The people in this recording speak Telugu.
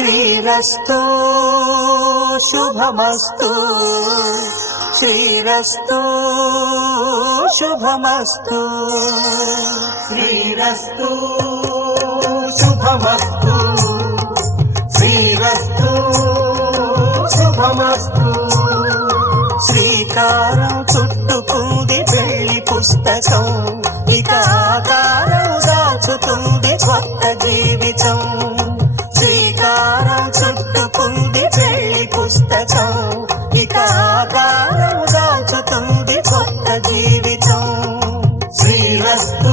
శ్రీరస్తు శుభమస్తు శ్రీరస్తు శుభమస్తు శ్రీరస్తు శుభమస్తు శ్రీరస్తు శుభమస్తు శ్రీకారం చుట్టుకుంది పెళ్లి పుస్తకం ఇక ఆకారం దాచుతుంది కొత్త జీవితం శ్రీకారం చుట్టుకుంది పెళ్లి పుస్తకం ఇక ఆకారం దాచుతుంది కొత్త జీవితం శ్రీరస్తు